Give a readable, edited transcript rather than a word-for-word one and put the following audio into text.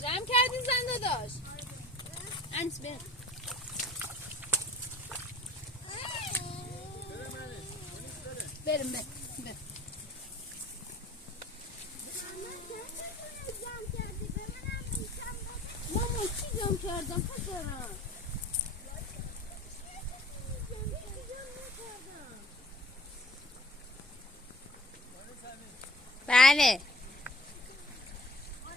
جمع کردین زن داداش انس بریم بریم ماما چی جمع کردم پسرم بله